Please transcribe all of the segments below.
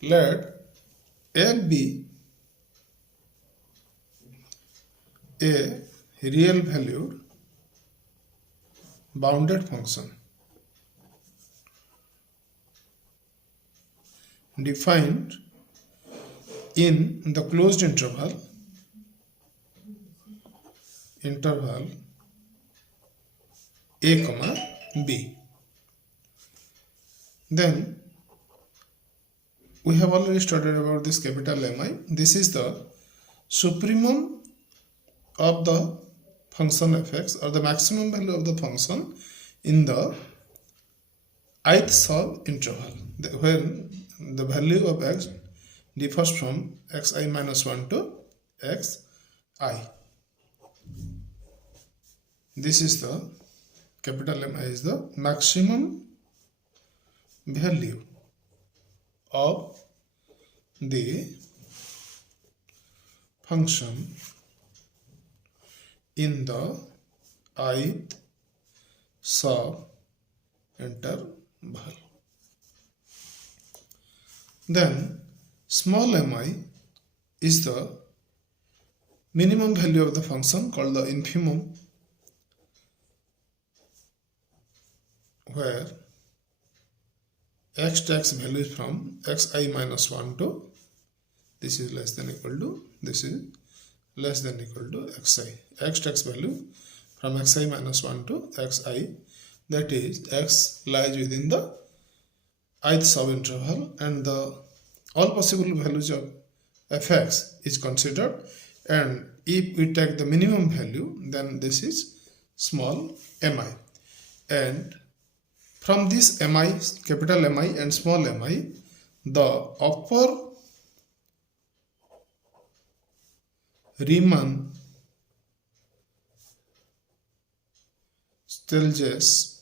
Let f be a real valued bounded function defined in the closed interval a comma b. Then we have already studied about this capital Mi. This is the supremum of the function f(x) or the maximum value of the function in the ith sub-interval, when the value of x differs from xi minus 1 to xi. This is the capital Mi is the maximum value of the function in the ith sub-interval. Then small mi is the minimum value of the function called the infimum, where x takes values from xi minus 1 to this is less than equal to this is less than equal to xi. X takes value from xi minus 1 to xi, that is x lies within the ith sub-interval and the all possible values of fx is considered, and if we take the minimum value then this is small mi, and from this mi, capital Mi and small mi, the upper Reimann Stieltjes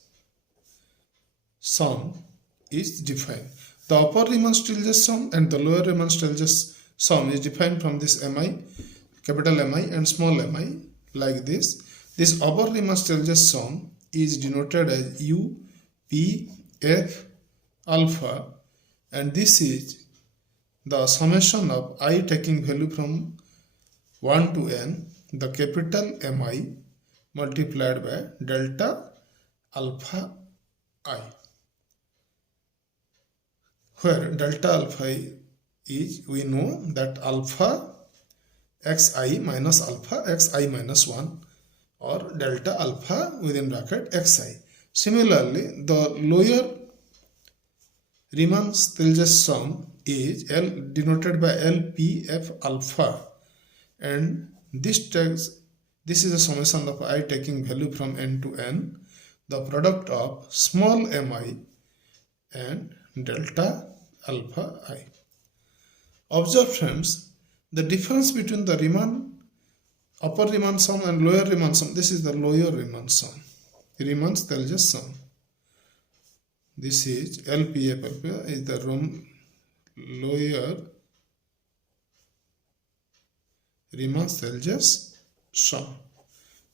sum is defined. The upper Reimann Stieltjes sum and the lower Reimann Stieltjes sum is defined from this Mi, capital Mi and small mi, like this. This upper Reimann Stieltjes sum is denoted as U, P, F, alpha, and this is the summation of I taking value from 1 to n, the capital Mi multiplied by delta alpha I, where delta alpha is, we know that alpha xi minus alpha xi minus 1, or delta alpha within bracket xi. Similarly, the lower Reimann Stieltjes sum is denoted by LPF alpha, and this is a summation of I taking value from n to n, the product of small mi and delta alpha I. Observe friends, the difference between the upper Reimann sum and lower Reimann sum, this is the lower Reimann sum, Reimann Stieltjes sum. This is LPF alpha is the lower Reimann Stieltjes sum,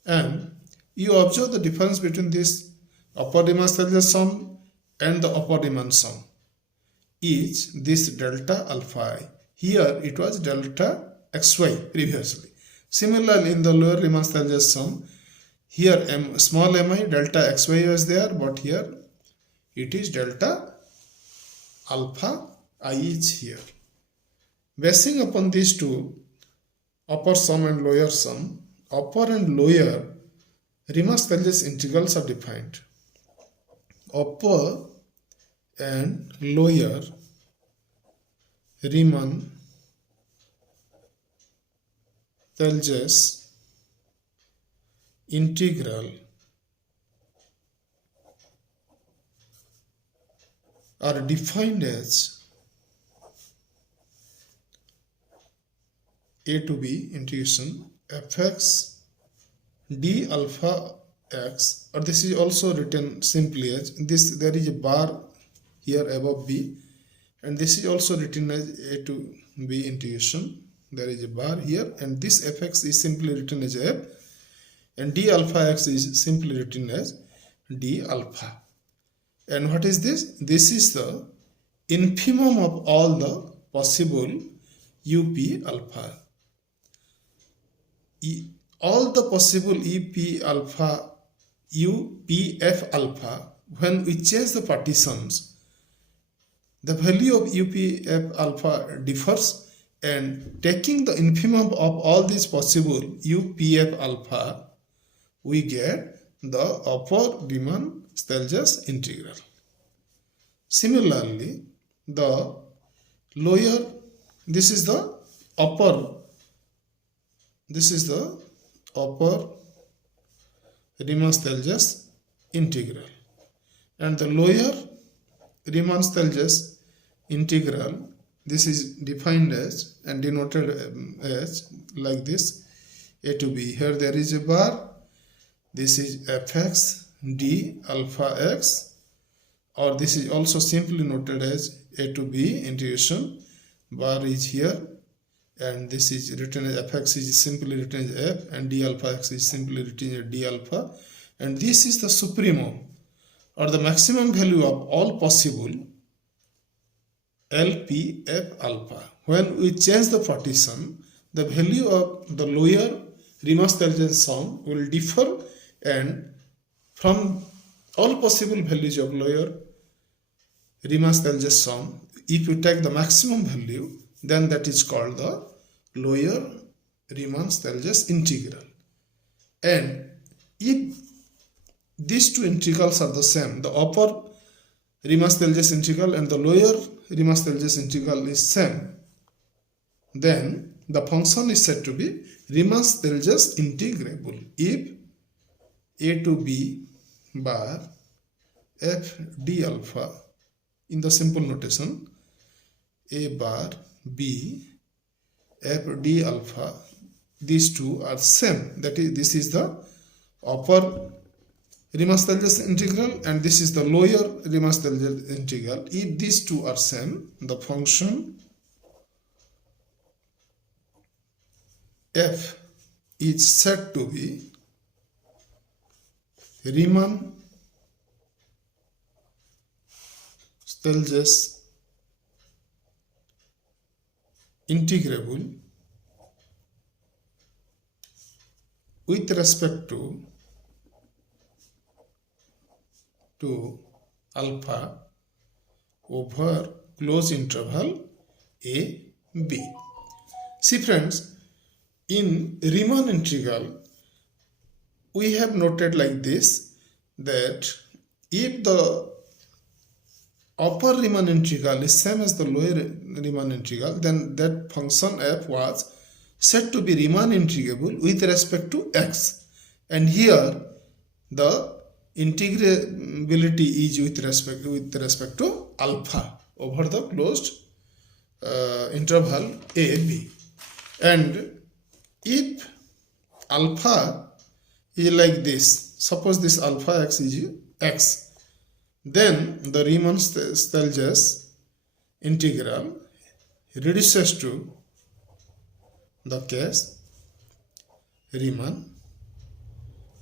and you observe the difference between this upper Reimann Stieltjes sum and the upper Reimann sum is this delta alpha I. Here it was delta xy previously. Similarly, in the lower Reimann Stieltjes sum, here small mi delta xy was there, but here it is delta alpha I is here. Basing upon these two, upper sum and lower sum, upper and lower Reimann Stieltjes integrals are defined. Upper and lower Reimann Stieltjes integral are defined as a to b integration fx d alpha x, or this is also written simply as this, there is a bar here above b, and this is also written as a to b integration, there is a bar here, and this fx is simply written as f, and d alpha x is simply written as d alpha. And what is this? This is the infimum of all the possible up alpha. All the possible up alpha, upf alpha, when we change the partitions, the value of upf alpha differs, and taking the infimum of all these possible upf alpha, we get the upper Riemann-Stieltjes integral. Similarly, the lower, this is the upper Riemann-Stieltjes integral, and the lower Riemann-Stieltjes integral, this is defined as and denoted as like this, a to b. Here there is a bar, this is fx d alpha x, or this is also simply noted as a to b integration, bar is here, and this is written as fx is simply written as f, and d alpha x is simply written as d alpha, and this is the supremum or the maximum value of all possible LPF alpha. When we change the partition, the value of the lower Riemann-Stieltjes sum will differ, and from all possible values of lower Riemann-Stieltjes sum, if you take the maximum value, then that is called the lower Riemann-Stieltjes integral. And if these two integrals are the same, the upper Riemann-Stieltjes integral and the lower Riemann-Stieltjes integral is same, then the function is said to be Riemann-Stieltjes integrable if a to b bar f d alpha, in the simple notation a bar b f d alpha, these two are same, that is, this is the upper Riemann-Stieltjes integral and this is the lower Riemann-Stieltjes integral. If these two are same, the function f is said to be Riemann-Stieltjes integrable with respect to alpha over closed interval a b. See friends, in Riemann integral we have noted like this, that if the upper Riemann integral is same as the lower Riemann integral, then that function f was said to be Riemann integrable with respect to x, and here the integrability is with respect to alpha over the closed interval a b. And if alpha is like this, suppose this alpha x is x, then the Riemann-Stieltjes integral reduces to the case Riemann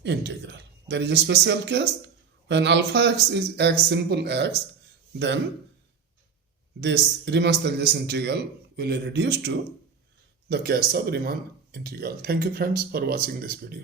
integral. There is a special case when alpha x is x, simple x, then this Riemann-Stieltjes integral will reduce to the case of Riemann integral. Thank you friends for watching this video.